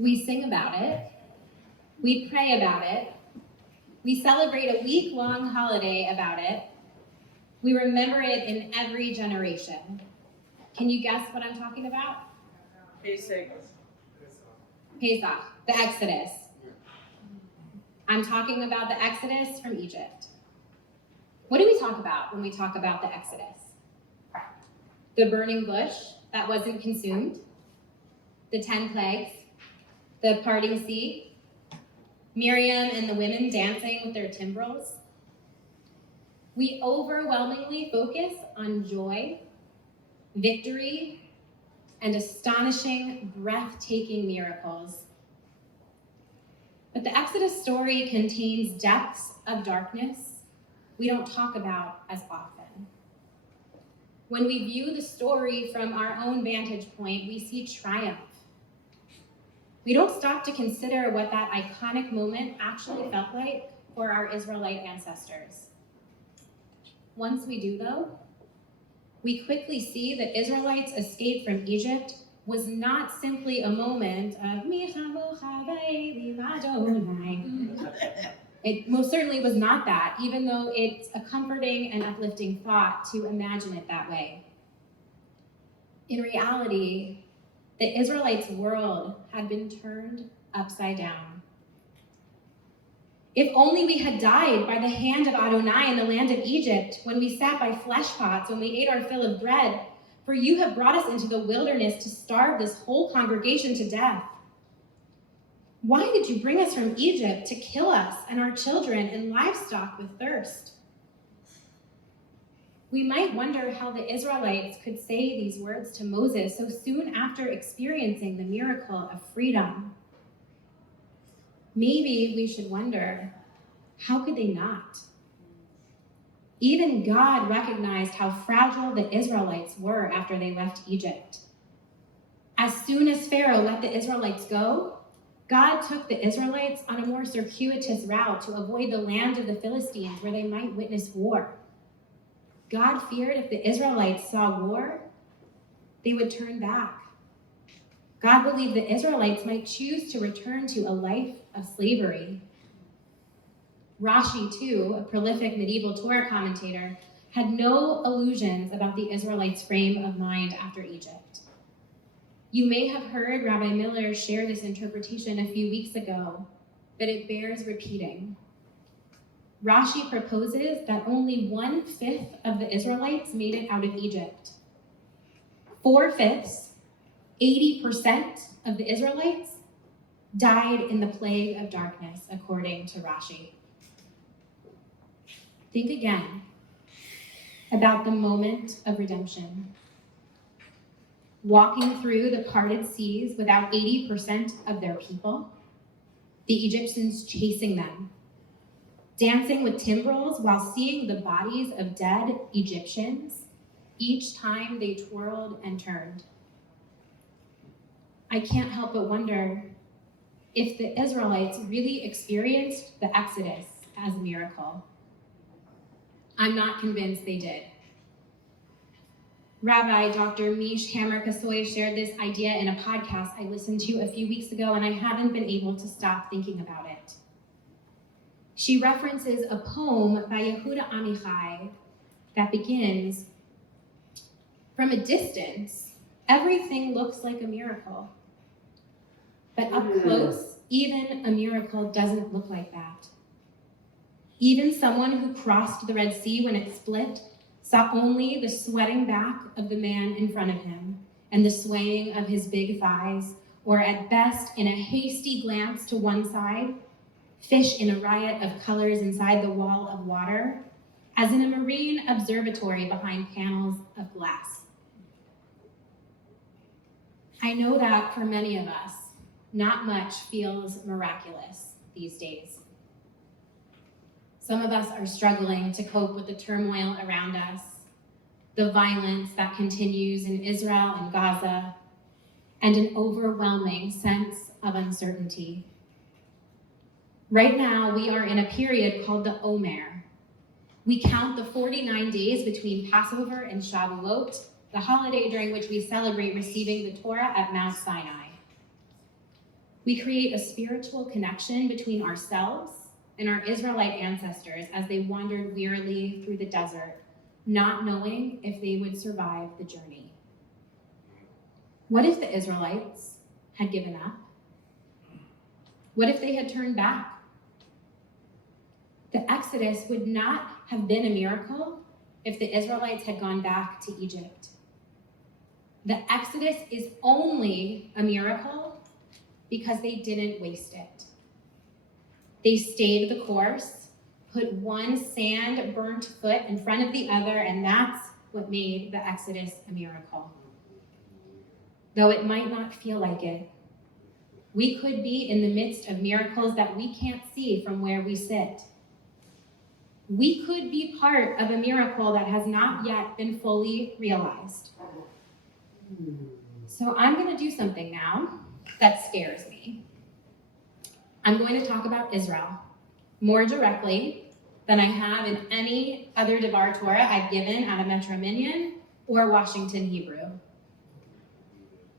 We sing about it. We pray about it. We celebrate a week-long holiday about it. We remember it in every generation. Can you guess what I'm talking about? Pesach, the Exodus. I'm talking about the Exodus from Egypt. What do we talk about when we talk about the Exodus? The burning bush that wasn't consumed, the 10 plagues, the parting sea, Miriam and the women dancing with their timbrels. We overwhelmingly focus on joy, victory, and astonishing, breathtaking miracles. But the Exodus story contains depths of darkness we don't talk about as often. When we view the story from our own vantage point, we see triumph. We don't stop to consider what that iconic moment actually felt like for our Israelite ancestors. Once we do, though, we quickly see that Israelites' escape from Egypt was not simply a moment of It most certainly was not that, even though it's a comforting and uplifting thought to imagine it that way. In reality, the Israelites' world had been turned upside down. If only we had died by the hand of Adonai in the land of Egypt, when we sat by flesh pots, when we ate our fill of bread, for you have brought us into the wilderness to starve this whole congregation to death. Why did you bring us from Egypt to kill us and our children and livestock with thirst? We might wonder how the Israelites could say these words to Moses so soon after experiencing the miracle of freedom. Maybe we should wonder, how could they not? Even God recognized how fragile the Israelites were after they left Egypt. As soon as Pharaoh let the Israelites go, God took the Israelites on a more circuitous route to avoid the land of the Philistines where they might witness war. God feared if the Israelites saw war, they would turn back. God believed the Israelites might choose to return to a life of slavery. Rashi, too, a prolific medieval Torah commentator, had no illusions about the Israelites' frame of mind after Egypt. You may have heard Rabbi Miller share this interpretation a few weeks ago, but it bears repeating. Rashi proposes that only 1/5 of the Israelites made it out of Egypt. 4/5, 80% of the Israelites died in the plague of darkness, according to Rashi. Think again about the moment of redemption. Walking through the parted seas without 80% of their people, the Egyptians chasing them, dancing with timbrels while seeing the bodies of dead Egyptians each time they twirled and turned. I can't help but wonder if the Israelites really experienced the Exodus as a miracle. I'm not convinced they did. Rabbi Dr. Mish Hammer-Kasoy shared this idea in a podcast I listened to a few weeks ago, and I haven't been able to stop thinking about it. She references a poem by Yehuda Amichai that begins, "From a distance, everything looks like a miracle. But up close, even a miracle doesn't look like that. Even someone who crossed the Red Sea when it split saw only the sweating back of the man in front of him and the swaying of his big thighs, or at best, in a hasty glance to one side, fish in a riot of colors inside the wall of water, as in a marine observatory behind panels of glass." I know that for many of us, not much feels miraculous these days. Some of us are struggling to cope with the turmoil around us, the violence that continues in Israel and Gaza, and an overwhelming sense of uncertainty. Right now, we are in a period called the Omer. We count the 49 days between Passover and Shavuot, the holiday during which we celebrate receiving the Torah at Mount Sinai. We create a spiritual connection between ourselves and our Israelite ancestors as they wandered wearily through the desert, not knowing if they would survive the journey. What if the Israelites had given up? What if they had turned back? The Exodus would not have been a miracle if the Israelites had gone back to Egypt. The Exodus is only a miracle because they didn't waste it. They stayed the course, put one sand-burnt foot in front of the other, and that's what made the Exodus a miracle. Though it might not feel like it, we could be in the midst of miracles that we can't see from where we sit. We could be part of a miracle that has not yet been fully realized. So I'm going to do something now that scares me. I'm going to talk about Israel more directly than I have in any other Devar Torah I've given out of Metro Minyan or Washington Hebrew.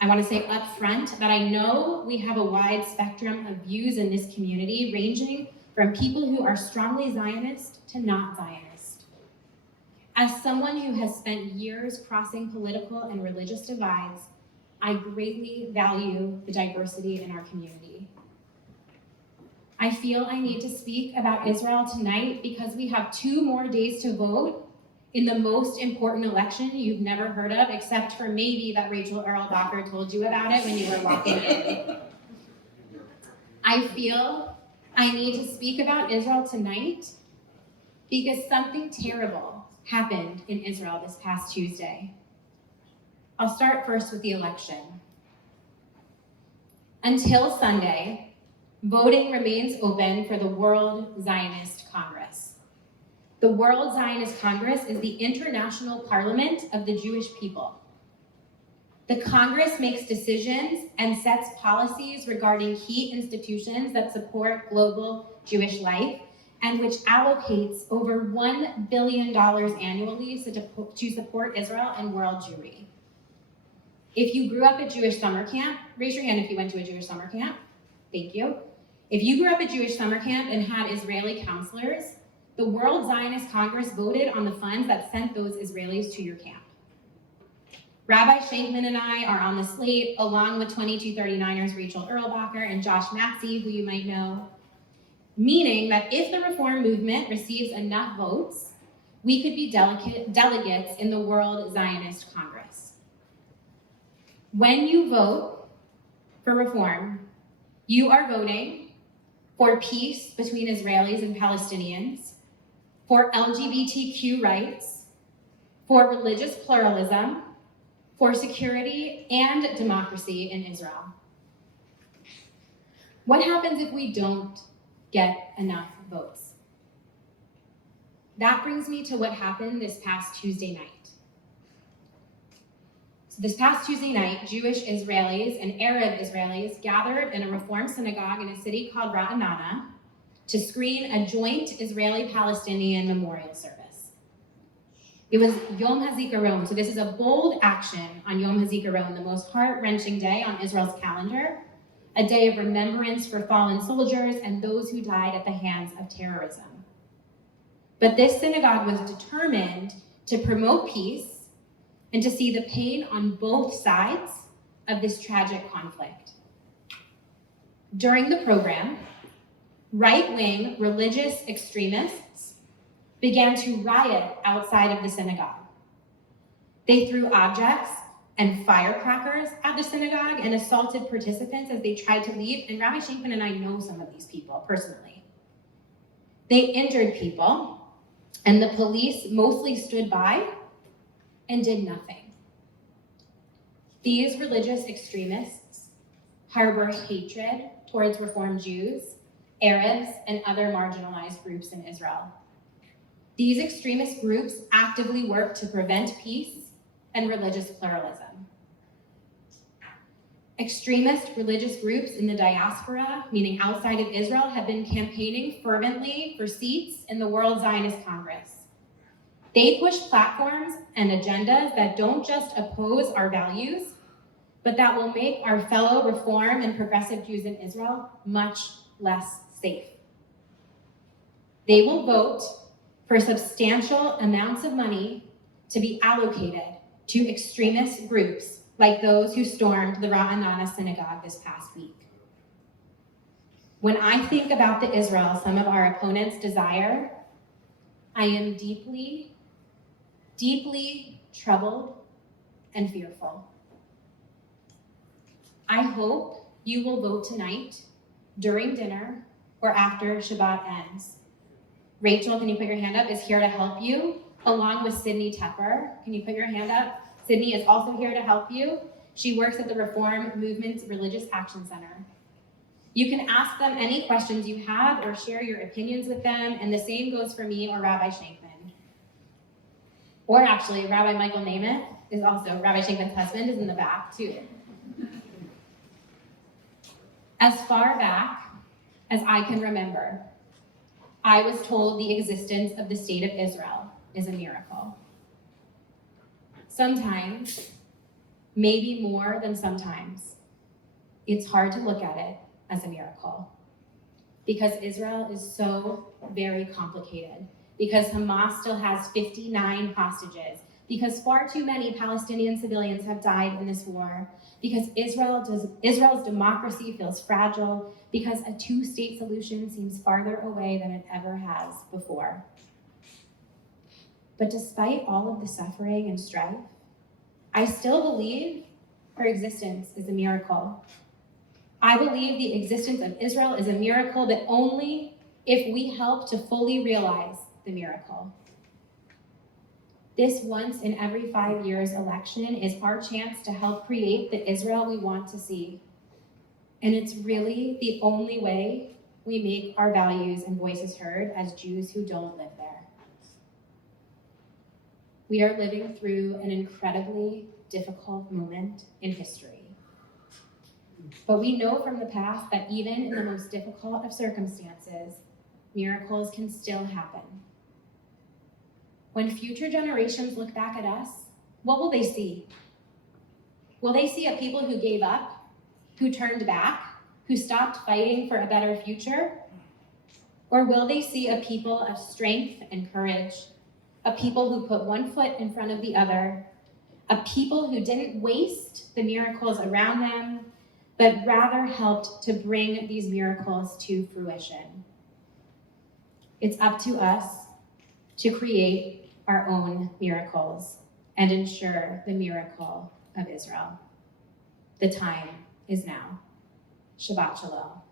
I want to say up front that I know we have a wide spectrum of views in this community, ranging from people who are strongly Zionist to not Zionist. As someone who has spent years crossing political and religious divides, I greatly value the diversity in our community. I feel I need to speak about Israel tonight because we have 2 more days to vote in the most important election you've never heard of, except for maybe that Rachel Erlbacher told you about it when you were walking in. I feel I need to speak about Israel tonight because something terrible happened in Israel this past Tuesday. I'll start first with the election. Until Sunday, voting remains open for the World Zionist Congress. The World Zionist Congress is the international parliament of the Jewish people. The Congress makes decisions and sets policies regarding key institutions that support global Jewish life and which allocates over $1 billion annually to support Israel and world Jewry. If you grew up at Jewish summer camp, raise your hand if you went to a Jewish summer camp. Thank you. If you grew up at Jewish summer camp and had Israeli counselors, the World Zionist Congress voted on the funds that sent those Israelis to your camp. Rabbi Schmelkin and I are on the slate, along with 2239ers Rachel Erlbacher and Josh Maxey, who you might know, meaning that if the reform movement receives enough votes, we could be delegates in the World Zionist Congress. When you vote for reform, you are voting for peace between Israelis and Palestinians, for LGBTQ rights, for religious pluralism, for security and democracy in Israel. What happens if we don't get enough votes? That brings me to what happened this past Tuesday night. So this past Tuesday night, Jewish Israelis and Arab Israelis gathered in a Reform synagogue in a city called Ra'anana to screen a joint Israeli-Palestinian memorial service. It was Yom HaZikaron, so this is a bold action on Yom HaZikaron, the most heart-wrenching day on Israel's calendar, a day of remembrance for fallen soldiers and those who died at the hands of terrorism. But this synagogue was determined to promote peace and to see the pain on both sides of this tragic conflict. During the program, right-wing religious extremists began to riot outside of the synagogue. They threw objects and firecrackers at the synagogue and assaulted participants as they tried to leave, and Rabbi Schmelkin and I know some of these people personally. They injured people, and the police mostly stood by and did nothing. These religious extremists harbor hatred towards Reform Jews, Arabs, and other marginalized groups in Israel. These extremist groups actively work to prevent peace and religious pluralism. Extremist religious groups in the diaspora, meaning outside of Israel, have been campaigning fervently for seats in the World Zionist Congress. They push platforms and agendas that don't just oppose our values, but that will make our fellow Reform and progressive Jews in Israel much less safe. They will vote for substantial amounts of money to be allocated to extremist groups like those who stormed the Ra'anana synagogue this past week. When I think about the Israel some of our opponents desire, I am deeply, deeply troubled and fearful. I hope you will vote tonight, during dinner, or after Shabbat ends. Rachel, can you put your hand up, is here to help you, along with Sydney Tepper. Can you put your hand up? Sydney is also here to help you. She works at the Reform Movement's Religious Action Center. You can ask them any questions you have or share your opinions with them, and the same goes for me or Rabbi Schmelkin. Or actually, Rabbi Michael Namath is also, Rabbi Schmelkin's husband, is in the back too. As far back as I can remember, I was told the existence of the state of Israel is a miracle. Sometimes, maybe more than sometimes, it's hard to look at it as a miracle because Israel is so very complicated, because Hamas still has 59 hostages, because far too many Palestinian civilians have died in this war, because Israel's democracy feels fragile, because a two-state solution seems farther away than it ever has before. But despite all of the suffering and strife, I still believe her existence is a miracle. I believe the existence of Israel is a miracle, but only if we help to fully realize the miracle. This once in every 5 years election is our chance to help create the Israel we want to see. And it's really the only way we make our values and voices heard as Jews who don't live there. We are living through an incredibly difficult moment in history. But we know from the past that even in the most difficult of circumstances, miracles can still happen. When future generations look back at us, what will they see? Will they see a people who gave up, who turned back, who stopped fighting for a better future? Or will they see a people of strength and courage, a people who put one foot in front of the other, a people who didn't waste the miracles around them, but rather helped to bring these miracles to fruition? It's up to us to create our own miracles and ensure the miracle of Israel. The time is now. Shabbat Shalom.